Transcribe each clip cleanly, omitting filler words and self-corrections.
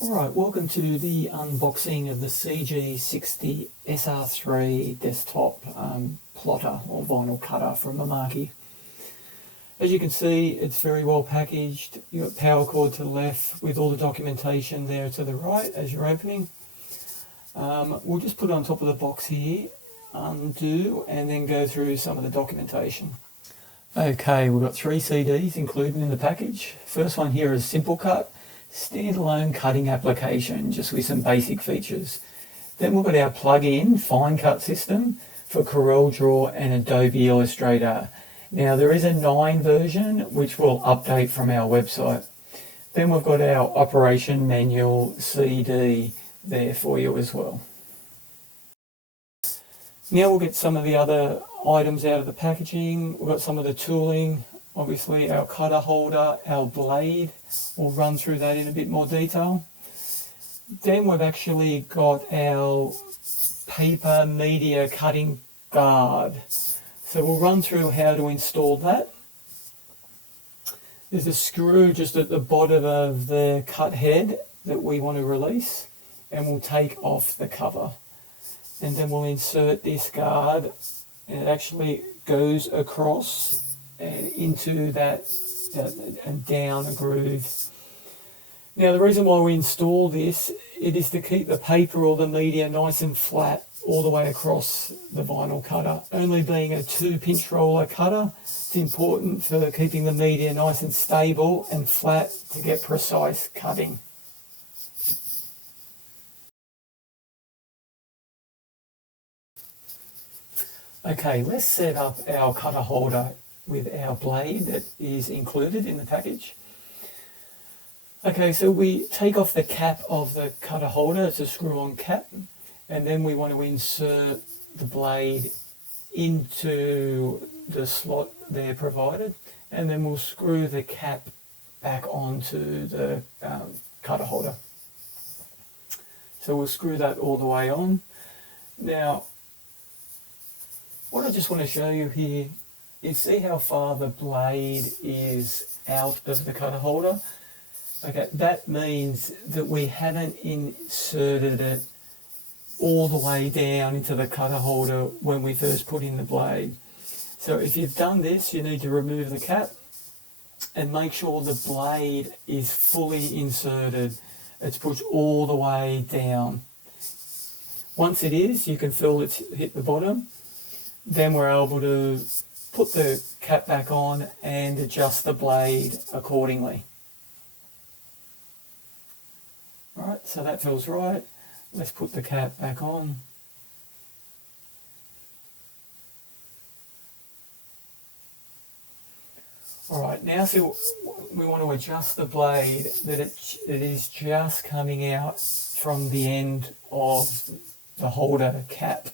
Alright, welcome to the unboxing of the CG-60SRIII desktop plotter or vinyl cutter from Mimaki. As you can see, it's very well packaged. You've got power cord to the left with all the documentation there to the right as you're opening. We'll just put it on top of the box here, undo, and then go through some of the documentation. Okay, we've got 3 CDs included in the package. First one here is Simple Cut. Standalone cutting application just with some basic features. Then we've got our plug-in FineCut system for CorelDRAW and Adobe Illustrator. Now there is a 9 version which will update from our website. Then we've got our operation manual CD there for you as well. Now we'll get some of the other items out of the packaging. We've got some of the tooling. Obviously our cutter holder, our blade, we'll run through that in a bit more detail. Then we've actually got our paper media cutting guard. So we'll run through how to install that. There's a screw just at the bottom of the cut head that we want to release, and we'll take off the cover. And then we'll insert this guard, and it actually goes across and into that and down a groove. Now the reason why we install this, it is to keep the paper or the media nice and flat all the way across the vinyl cutter. Only being a 2-pinch roller cutter, it's important for keeping the media nice and stable and flat to get precise cutting. Okay, let's set up our cutter holder with our blade that is included in the package. Okay, so we take off the cap of the cutter holder, it's a screw-on cap, and then we want to insert the blade into the slot there provided, and then we'll screw the cap back onto the cutter holder. So we'll screw that all the way on. Now, what I just want to show you here is see how far the blade is out of the cutter holder. Okay, that means that we haven't inserted it all the way down into the cutter holder when we first put in the blade. So if you've done this, you need to remove the cap and make sure the blade is fully inserted. It's pushed all the way down. Once it is, you can feel it's hit the bottom. Then we're able to put the cap back on and adjust the blade accordingly. Alright, so that feels right. Let's put the cap back on. Alright, now see, we want to adjust the blade that it is just coming out from the end of the holder cap.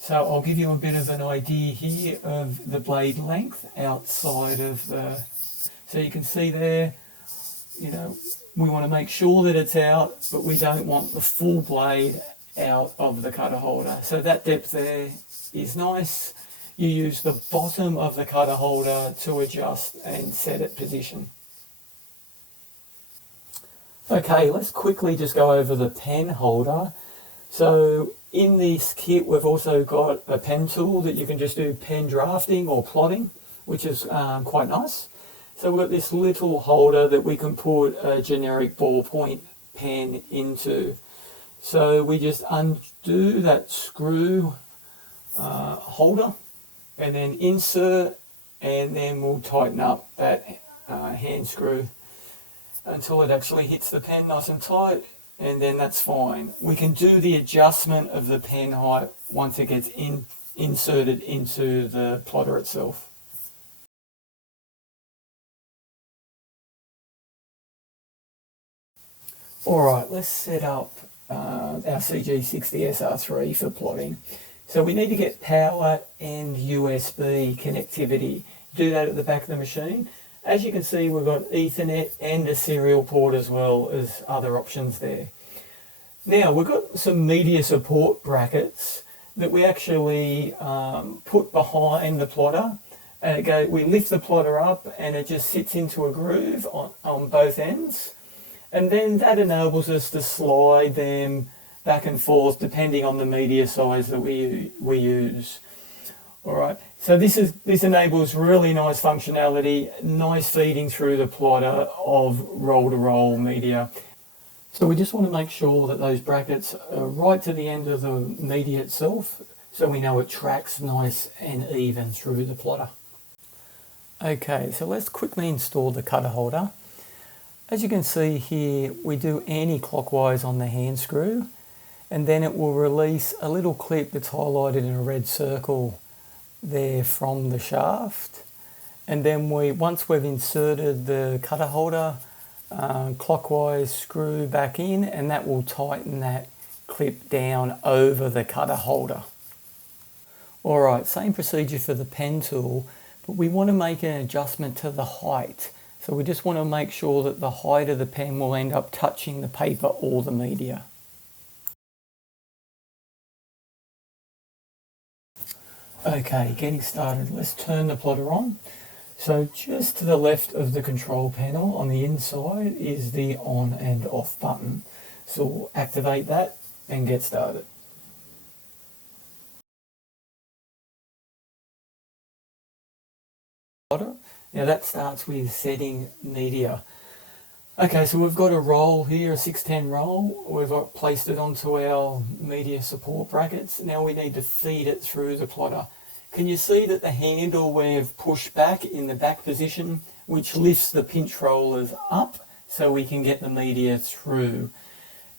So I'll give you a bit of an idea here of the blade length outside of the, so you can see there, you know, we want to make sure that it's out, but we don't want the full blade out of the cutter holder. So that depth there is nice. You use the bottom of the cutter holder to adjust and set it position. Okay, let's quickly just go over the pen holder. So in this kit we've also got a pen tool that you can just do pen drafting or plotting, which is quite nice. So we've got this little holder that we can put a generic ballpoint pen into. So we just undo that screw holder and then insert, and then we'll tighten up that hand screw until it actually hits the pen nice and tight. And then that's fine. We can do the adjustment of the pen height once it gets inserted into the plotter itself. Alright, let's set up our CG-60SRIII for plotting. So we need to get power and USB connectivity. Do that at the back of the machine. As you can see, we've got Ethernet and a serial port as well as other options there. Now, we've got some media support brackets that we actually put behind the plotter. We lift the plotter up and it just sits into a groove on both ends. And then that enables us to slide them back and forth depending on the media size that we use. All right, so this enables really nice functionality, nice feeding through the plotter of roll-to-roll media. So we just want to make sure that those brackets are right to the end of the media itself, so we know it tracks nice and even through the plotter. Okay, so let's quickly install the cutter holder. As you can see here, we do anti-clockwise on the hand screw, and then it will release a little clip that's highlighted in a red circle there from the shaft. And then once we've inserted the cutter holder, clockwise screw back in, and that will tighten that clip down over the cutter holder. Alright, same procedure for the pen tool, but we want to make an adjustment to the height. So we just want to make sure that the height of the pen will end up touching the paper or the media. Okay, getting started. Let's turn the plotter on. So just to the left of the control panel on the inside is the on and off button. So we'll activate that and get started. Now that starts with setting media. Okay, so we've got a roll here, a 610 roll. We've placed it onto our media support brackets. Now we need to feed it through the plotter. Can you see that the handle we've pushed back in the back position, which lifts the pinch rollers up so we can get the media through?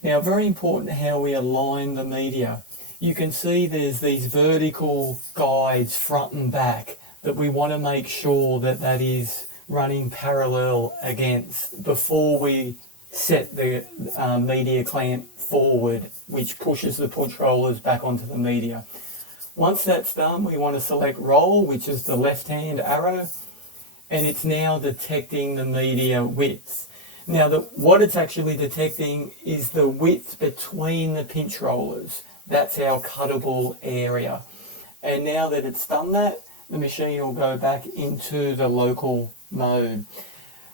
Now, very important how we align the media. You can see there's these vertical guides front and back that we want to make sure that that is running parallel against before we set the media clamp forward, which pushes the punch rollers back onto the media. Once that's done, we want to select roll, which is the left hand arrow, and it's now detecting the media width. Now what it's actually detecting is the width between the pinch rollers. That's our cuttable area. And now that it's done that, the machine will go back into the local mode.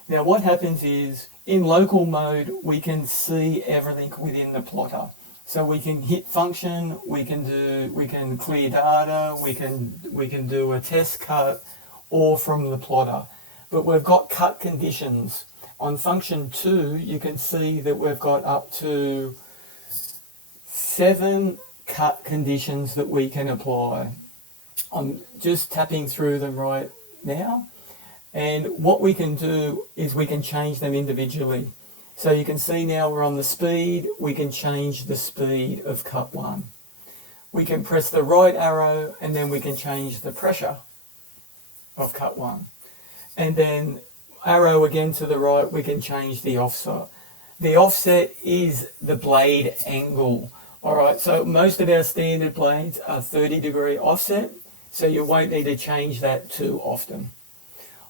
Now what happens is, in local mode, we can see everything within the plotter. So we can hit function, we can clear data, we can do a test cut, or from the plotter. But we've got cut conditions. On function 2, you can see that we've got up to 7 cut conditions that we can apply. I'm just tapping through them right now, and what we can do is we can change them individually. So you can see now we're on the speed. We can change the speed of cut 1. We can press the right arrow and then we can change the pressure of cut 1. And then arrow again to the right, we can change the offset. The offset is the blade angle. Alright, so most of our standard blades are 30-degree offset, so you won't need to change that too often.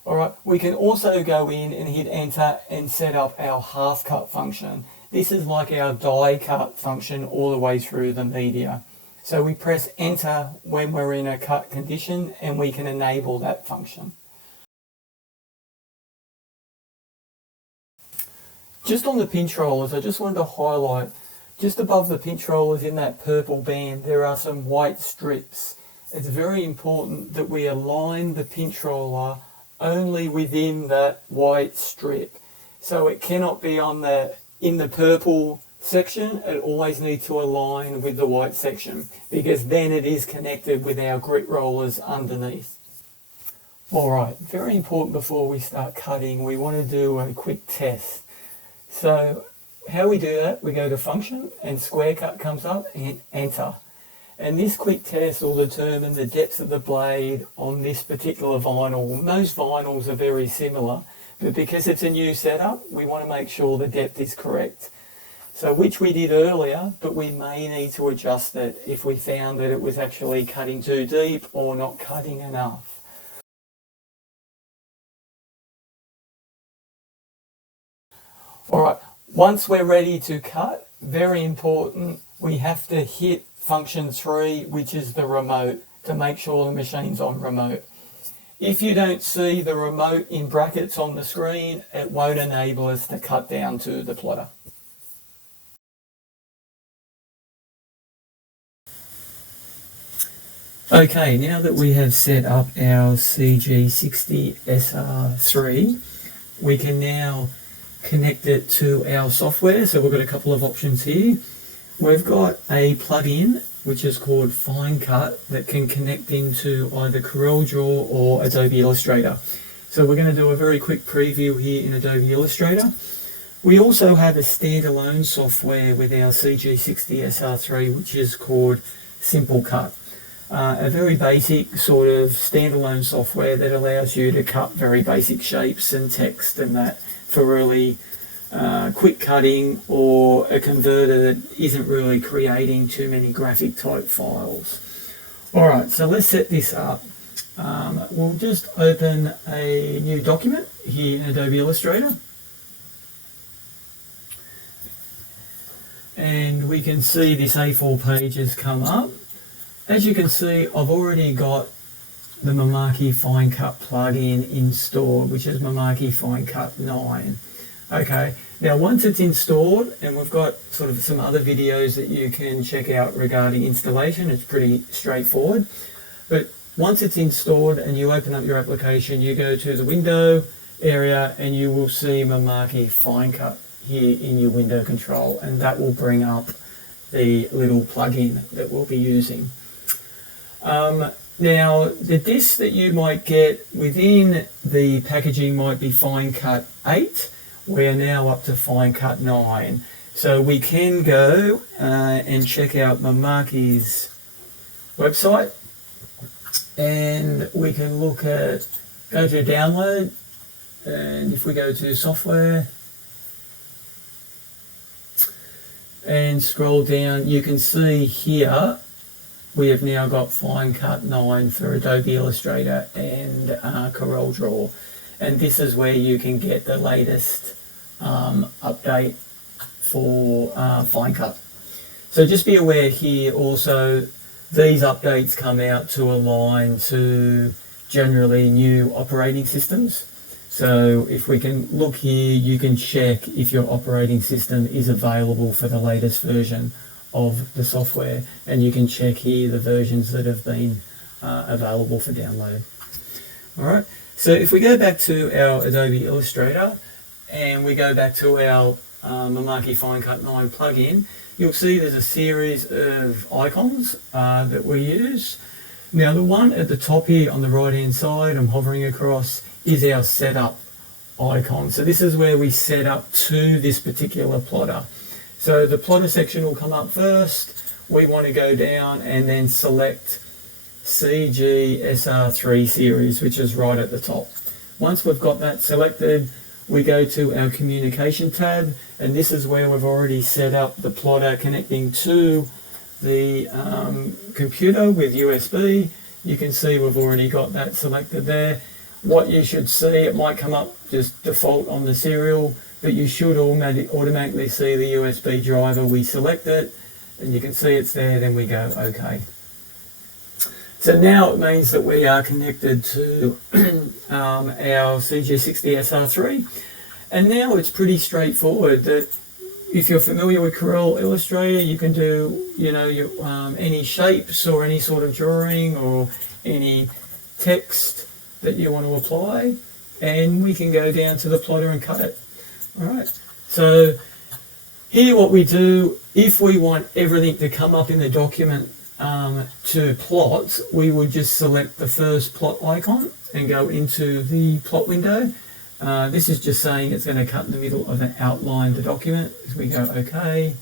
Alright, we can also go in and hit enter and set up our half cut function. This is like our die cut function all the way through the media. So we press enter when we're in a cut condition and we can enable that function. Just on the pinch rollers, I just wanted to highlight, just above the pinch rollers in that purple band, there are some white strips. It's very important that we align the pinch roller only within that white strip. So it cannot be in the purple section. It always needs to align with the white section, because then it is connected with our grit rollers underneath. Alright, very important before we start cutting, we want to do a quick test. So how we do that, we go to function and square cut comes up and enter. And this quick test will determine the depth of the blade on this particular vinyl. Most vinyls are very similar, but because it's a new setup, we want to make sure the depth is correct. So which we did earlier, but we may need to adjust it if we found that it was actually cutting too deep or not cutting enough. Alright, once we're ready to cut, very important, we have to hit function 3, which is the remote, to make sure the machine's on remote. If you don't see the remote in brackets on the screen, it won't enable us to cut down to the plotter. Okay, now that we have set up our CG-60SRIII, we can now connect it to our software. So we've got a couple of options here. We've got a plugin which is called FineCut that can connect into either CorelDRAW or Adobe Illustrator. So we're going to do a very quick preview here in Adobe Illustrator. We also have a standalone software with our CG-60SRIII which is called SimpleCut. A very basic sort of standalone software that allows you to cut very basic shapes and text and that for really quick cutting, or a converter that isn't really creating too many graphic type files. Alright, so let's set this up. We'll just open a new document here in Adobe Illustrator. And we can see this A4 page has come up. As you can see, I've already got the Mimaki FineCut plugin installed, which is Mimaki FineCut 9. Okay, now once it's installed, and we've got sort of some other videos that you can check out regarding installation, it's pretty straightforward. But once it's installed and you open up your application, you go to the window area and you will see Mimaki FineCut here in your window control, and that will bring up the little plugin that we'll be using. Now, the disc that you might get within the packaging might be FineCut 8. We're now up to FineCut 9. So we can go and check out Mimaki's website, and we can look at, go to download, and if we go to software and scroll down, you can see here we have now got FineCut 9 for Adobe Illustrator and CorelDRAW, and this is where you can get the latest update for FineCut. So just be aware here also, these updates come out to align to generally new operating systems. So if we can look here, you can check if your operating system is available for the latest version of the software, and you can check here the versions that have been available for download. Alright, so if we go back to our Adobe Illustrator and we go back to our Mimaki FineCut 9 plugin, you'll see there's a series of icons that we use. Now the one at the top here on the right hand side, I'm hovering across, is our setup icon. So this is where we set up to this particular plotter. So the plotter section will come up first. We want to go down and then select CG-SRIII series, which is right at the top. Once we've got that selected, we go to our communication tab, and this is where we've already set up the plotter connecting to the computer with USB. You can see we've already got that selected there. What you should see, it might come up just default on the serial, but you should automatically see the USB driver. We select it and you can see it's there, then we go OK. So now it means that we are connected to our CG-60SRIII, and now it's pretty straightforward. That if you're familiar with Corel Illustrator, you can do, you know, any shapes or any sort of drawing or any text that you want to apply, and we can go down to the plotter and cut it. Alright, so here what we do, if we want everything to come up in the document to plot, we would just select the first plot icon and go into the plot window. This is just saying it's going to cut in the middle of an outline the document. As we go OK.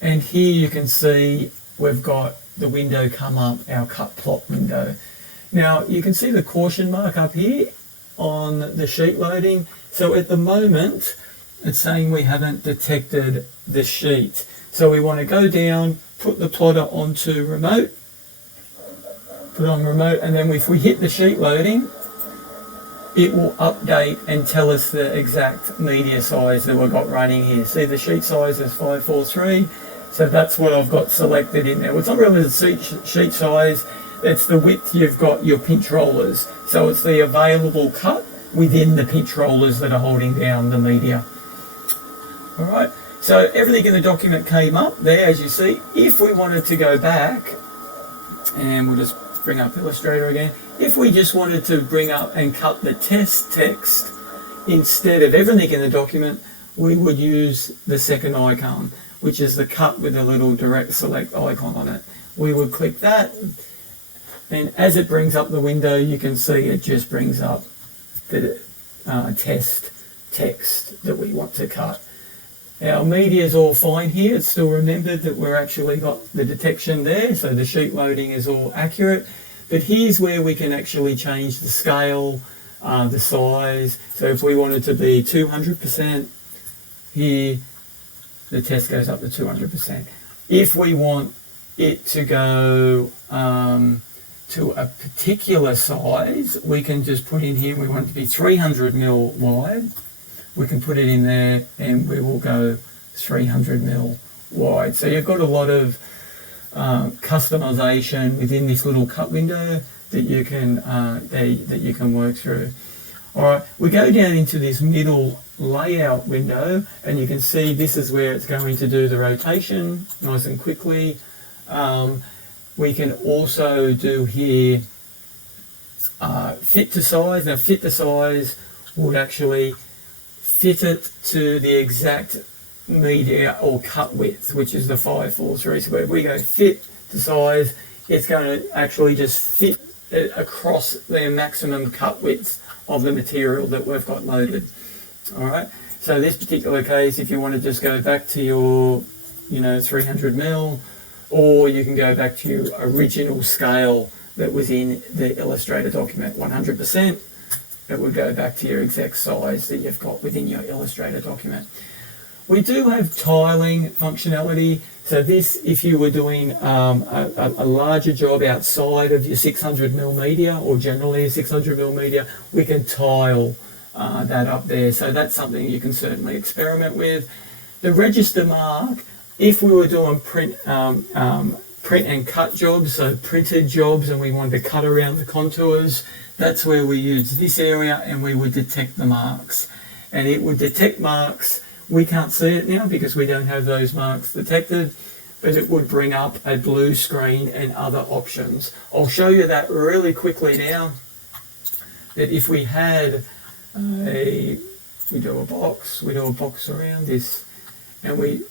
And here you can see we've got the window come up, our cut plot window. Now you can see the caution mark up here on the sheet loading. So at the moment it's saying we haven't detected the sheet. So we want to go down, put the plotter onto remote, put it on remote, and then if we hit the sheet loading, it will update and tell us the exact media size that we've got running here. See, the sheet size is 543. So that's what I've got selected in there. Well, it's not really the sheet size, it's the width you've got your pinch rollers. So it's the available cut within the pinch rollers that are holding down the media. All right, so everything in the document came up there, as you see. If we wanted to go back, and we'll just bring up Illustrator again. If we just wanted to bring up and cut the test text instead of everything in the document, we would use the second icon, which is the cut with the little direct select icon on it. We would click that, and as it brings up the window, you can see it just brings up the test text that we want to cut. Our media is all fine here. It's still remembered that we're actually got the detection there, so the sheet loading is all accurate. But here's where we can actually change the scale, the size. So if we wanted to be 200%, here the test goes up to 200%. If we want it to go to a particular size, we can just put in here, we want it to be 300mm wide. We can put it in there and we will go 300mm wide. So you've got a lot of customization within this little cut window that you can work through. All right, we go down into this middle layout window, and you can see this is where it's going to do the rotation nice and quickly. We can also do here fit to size. Now fit to size would actually fit it to the exact media or cut width, which is the 543. So if we go fit to size, it's going to actually just fit it across the maximum cut width of the material that we've got loaded. All right. So in this particular case, if you want to just go back to your, 300mm, or you can go back to your original scale that was in the Illustrator document, 100%. It would go back to your exact size that you've got within your Illustrator document. We do have tiling functionality. So this, if you were doing a larger job outside of your 600mm media, or generally a 600mm media, we can tile that up there. So that's something you can certainly experiment with. The register mark, if we were doing print and cut jobs, so printed jobs, and we wanted to cut around the contours, that's where we use this area, and we would detect the marks. And it would detect marks. We can't see it now because we don't have those marks detected, but it would bring up a blue screen and other options. I'll show you that really quickly now, that if we had we do a box around this, and we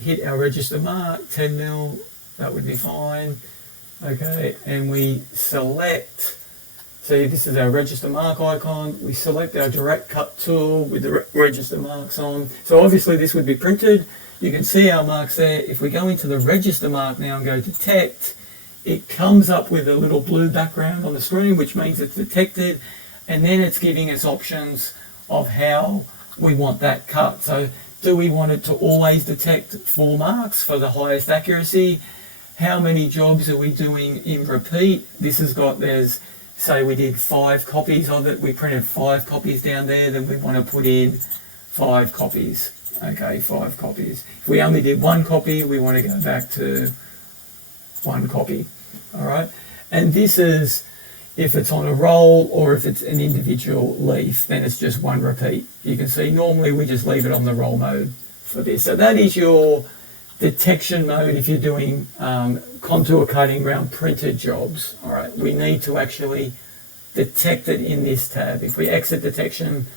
hit our register mark, 10mm, that would be fine. Okay, and we select, see, this is our register mark icon. We select our direct cut tool with the register marks on. So obviously this would be printed. You can see our marks there. If we go into the register mark now and go detect, it comes up with a little blue background on the screen, which means it's detected. And then it's giving us options of how we want that cut. So do we want it to always detect 4 marks for the highest accuracy? How many jobs are we doing in repeat? This has got, there's, say we did 5 copies of it, we printed 5 copies down there, then we want to put in 5 copies. Okay, 5 copies. If we only did 1 copy, we want to go back to 1 copy. All right, and this is if it's on a roll, or if it's an individual leaf, then it's just 1 repeat. You can see normally we just leave it on the roll mode for this. So that is your detection mode if you're doing contour cutting around printed jobs. All right, we need to actually detect it in this tab. If we exit detection,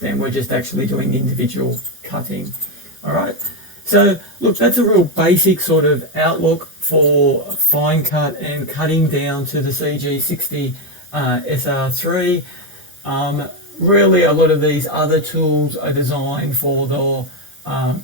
then we're just actually doing individual cutting. All right, so look, that's a real basic sort of outlook for FineCut and cutting down to the CG-60SRIII. Really, a lot of these other tools are designed for the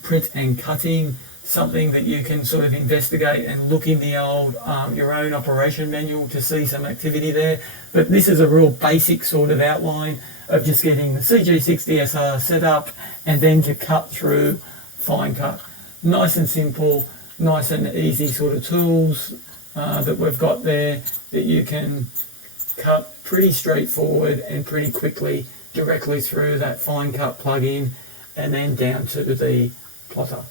print and cutting, something that you can sort of investigate and look in the old your own operation manual to see some activity there. But this is a real basic sort of outline of just getting the CG-60SR set up and then to cut through FineCut. Nice and simple, nice and easy sort of tools that we've got there that you can cut pretty straightforward and pretty quickly directly through that FineCut plugin and then down to the plotter.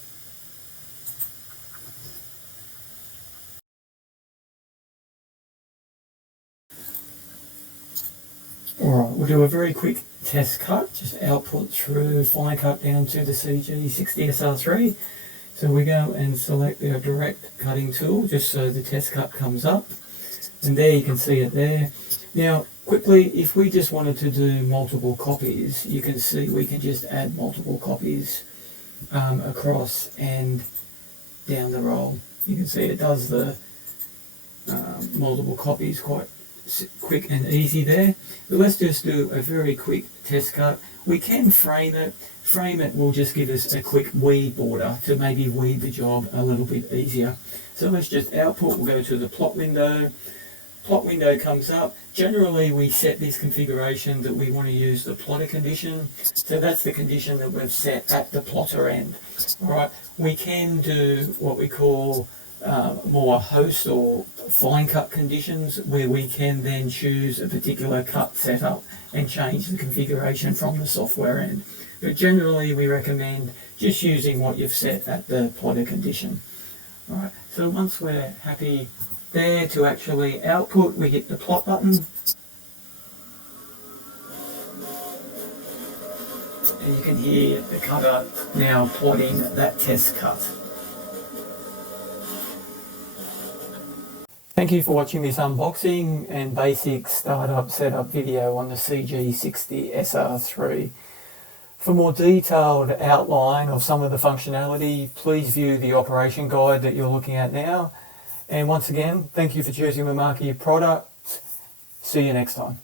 Alright, we'll do a very quick test cut, just output through FineCut down to the CG-60SRIII. So we go and select our direct cutting tool just so the test cut comes up, and there you can see it there. Now quickly, if we just wanted to do multiple copies, you can see we can just add multiple copies across and down the roll. You can see it does the multiple copies quite quick and easy there. But let's just do a very quick test cut. We can frame it. Frame it will just give us a quick weed border to maybe weed the job a little bit easier. So let's just output. We'll go to the plot window. Plot window comes up. Generally we set this configuration that we want to use the plotter condition. So that's the condition that we've set at the plotter end. Alright, we can do what we call more host or fine cut conditions, where we can then choose a particular cut setup and change the configuration from the software end. But generally we recommend just using what you've set at the plotter condition. Alright, so once we're happy there to actually output, we hit the plot button. And you can hear the cutter now plotting that test cut. Thank you for watching this unboxing and basic startup setup video on the CG-60SRIII. For more detailed outline of some of the functionality, please view the operation guide that you're looking at now. And once again, thank you for choosing Mimaki products. See you next time.